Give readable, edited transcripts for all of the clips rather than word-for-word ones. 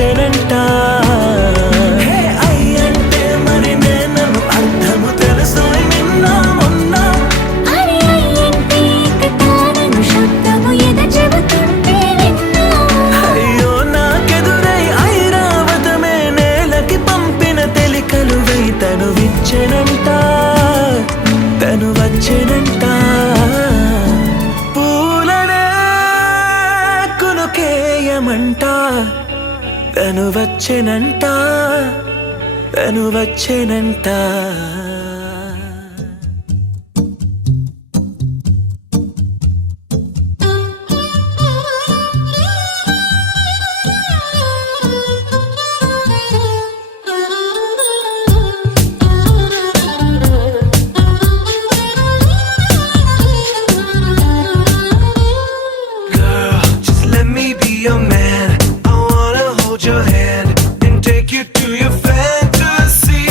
వచ్చెనంట అయ్యంటే మరి నేను అర్థము తెలుసు నిన్న మొన్న అయ్యో నాకెదురై ఐరావతమే నేలకి పంపిన తెలికలువై తను విచ్చెనంట తను వచ్చెనంట పూలనే కునుకేయమంట తను వచ్చెనంట తను వచ్చెనంట Let me be your man. I wanna hold your hand and take you to your fantasy.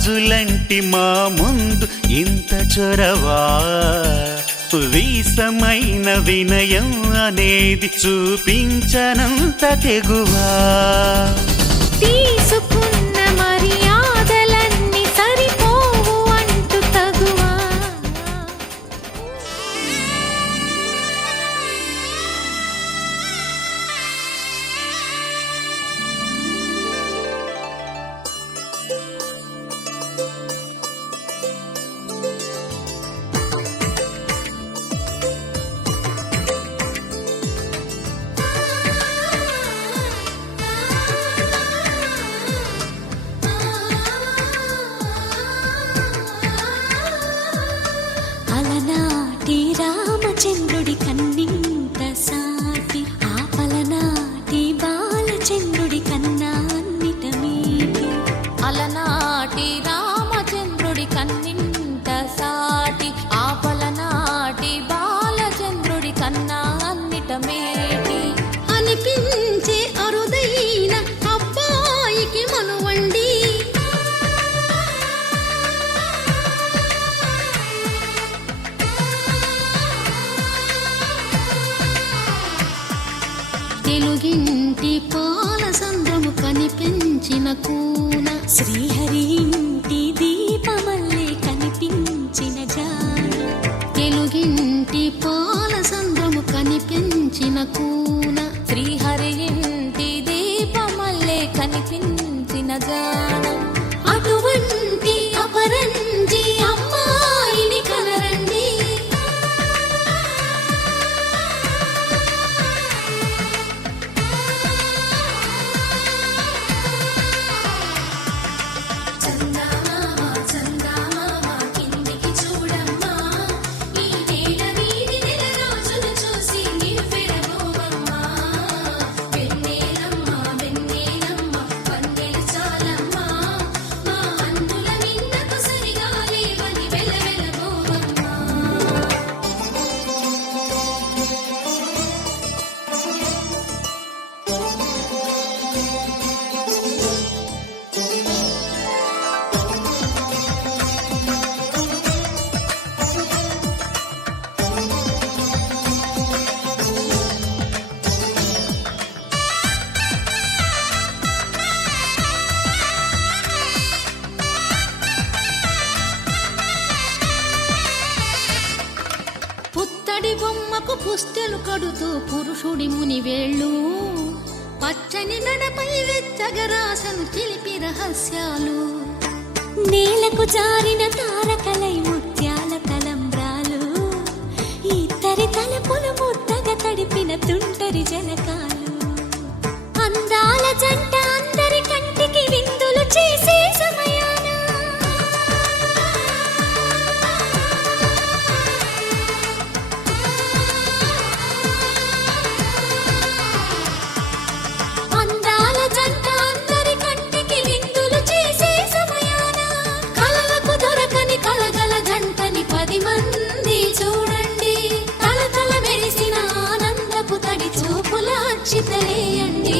గాజులంటి మా ముందు ఇంత చొరవా, వీసమైన వినయం అనేది చూపించనంత తెగువా. తీసుకున్న మర్యాదలన్నీ సరిపోవు అంటూ తగువా. అలనాటి రామచంద్రుడి కన్నింత సాటి, ఆపలనాటి బాలచంద్రుడి కన్నా అన్నిట మీటి. అలనాటి రామచంద్రుడి కన్నింత సాటి, ఆపలనాటి బాలచంద్రుడి కన్నా అన్నిట మేటి. అనిపించే అరుదైన అబ్బాయికి మనువండి, తెలుగింటి పాల సంద్రము కనిపించిన కూన, శ్రీహరి ఇంటి దీపమల్లే కనిపించిన జాన. తెలుగింటి పాల సంద్రము కనిపించిన కూన, శ్రీహరి ఇంటి దీపమల్లే కనిపించిన జాన. అటువంటి అపరంజి అమ్మాయిని కనరండి, పుత్తడి బొమ్మకు పుస్తెలు కడుతూ పురుషుడి ముని వేళ్ళు, పచ్చని నడపై వెచ్చగరాసను చిలిపి రహస్యాలు. నేలకు జారిన తారకలై ముత్యాల తలంబ్రాలు, ఇద్దరి తలపులు ముద్దగా తడిపిన తుంటరి జలకాలు. అందాల జంట అందరి కంటికి విందులు చేసే సమయాన, అందాల జంట అందరి కంటికి విందులు చేసే సమయాన, కలలకు దొరకని కలగల జంటని 10 మంది చూడండి. తలతల మెరిసిన ఆనందపు తడి చూపుల అచ్చితలేయండి.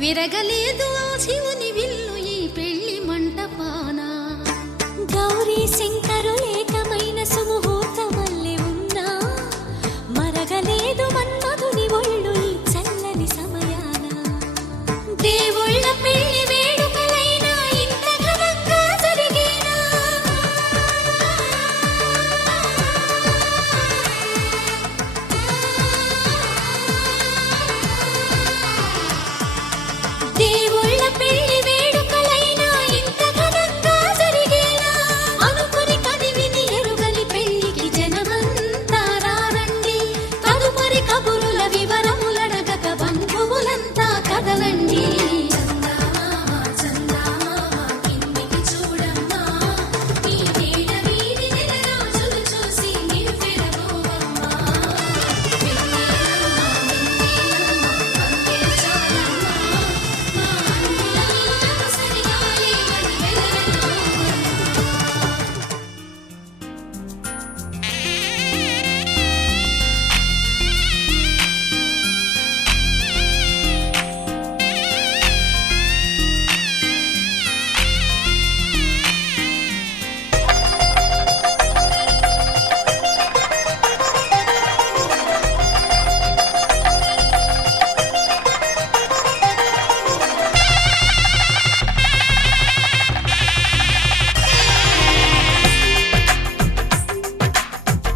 విరగలేదు ఆ శివుని విల్లు ఈ పెళ్లి మంటపాన. గౌరీ శంకరులేకమైన సుముహూర్తమల్లె ఉన్నా, మరగలేదు మన్మధుని ఒళ్ళు ఈ చల్లని సమయాన. దేవుళ్ళ పెళ్లి వేడుకలైనా ఇంత ఘనంగా జరిగేనా?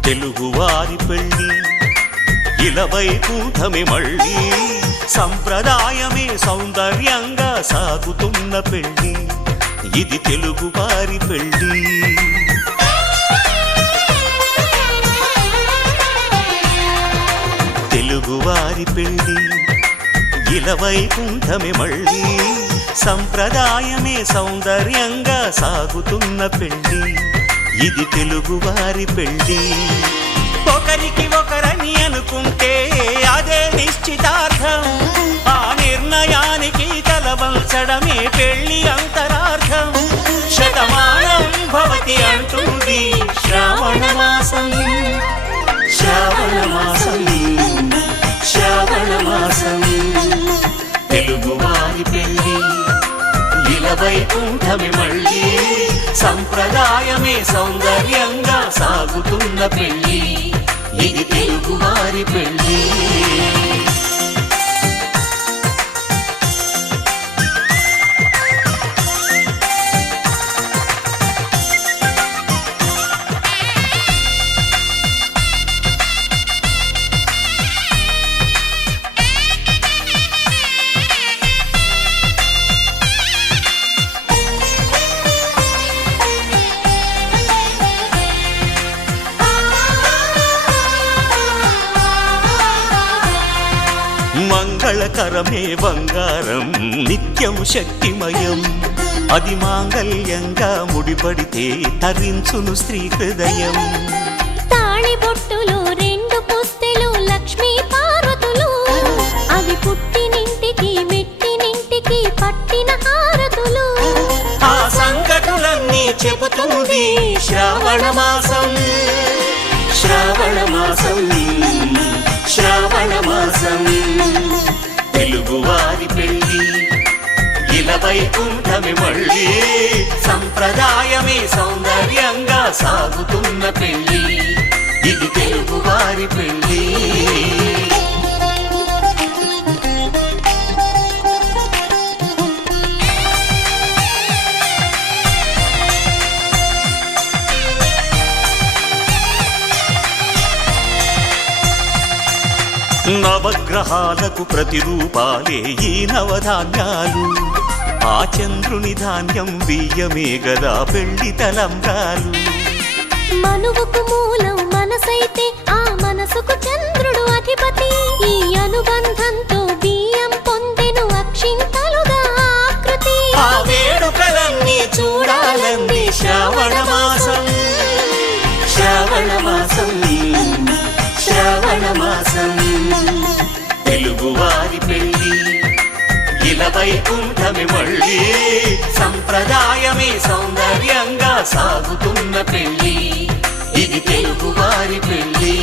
తెలుగువారి పెళ్ళి ఇలవైకుంఠమే మళ్ళీ సంప్రదాయమే సౌందర్యంగా సాగుతున్న పెళ్ళి ఇది తెలుగువారి పెళ్ళి తెలుగువారి పెళ్ళి ఇలవైకుంఠమే మళ్ళీ సంప్రదాయమే సౌందర్యంగా సాగుతున్న పెళ్ళి ఇది తెలుగువారి పెళ్ళి ఒకరికి ఒకరని అనుకుంటే అదే నిశ్చితార్థం ఆ నిర్ణయానికి తలవంచడమే పెళ్ళి అంతరార్థం శతమానం భవతి అంటుంది శ్రావణ మాసం శ్రావణ మాసం శ్రావణ మాసం తెలుగువారి పెళ్ళి ఇలవైకుంఠమే మళ్ళీ సంప్రదాయమే సౌందర్యంగా సాగుతున్న పెళ్ళి ఇది తెలుగువారి పెళ్ళి మంగళకరమే బంగారం నిత్యం శక్తిమయం అది మాంగళ్యంగా ముడిపడితే తరించును స్త్రీ హృదయం తాళి బొట్టులో రెండు పుస్తెలు లక్ష్మీ పార్వతులు అవి పుట్టినింటికి మెట్టినింటికి పట్టిన హారతులు ఆ సంగతులన్నీ చెబుతుంది శ్రావణ మాసం శ్రావణ మాసం శ్రావణ మాసం తెలుగువారి పెళ్ళి ఇలవైకుంఠమే మళ్ళీ సంప్రదాయమే సౌందర్యంగా సాగుతున్న పెళ్ళి ఇది తెలుగువారి పెళ్ళి నవగ్రహాలకు ప్రతిరూపాలే ఈ నవధాన్యాలు ఆ చంద్రుని ధాన్యం బియ్యమే గదా పెళ్లి తలంబ్రాలు మనువుకు మూలం మనసైతే ఆ మనసుకు చంద్రుడు అధిపతి ఈ అనుబంధంతో బియ్యం పొందెను అక్షింతలుగా ఆకృతి ఆ వేడుకలన్నీ చూడాలంది శ్రావణ మాసం శ్రావణ మాసం శ్రావణ మాసం తెలుగువారి పెళ్ళి ఇలవైకుంఠమే మళ్ళీ సంప్రదాయమే సౌందర్యంగా సాగుతున్న పెళ్ళి ఇది తెలుగువారి పెళ్ళి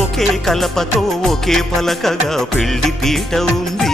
ఒకే కలపతో ఒకే పలకగా పెళ్లి పీట ఉంది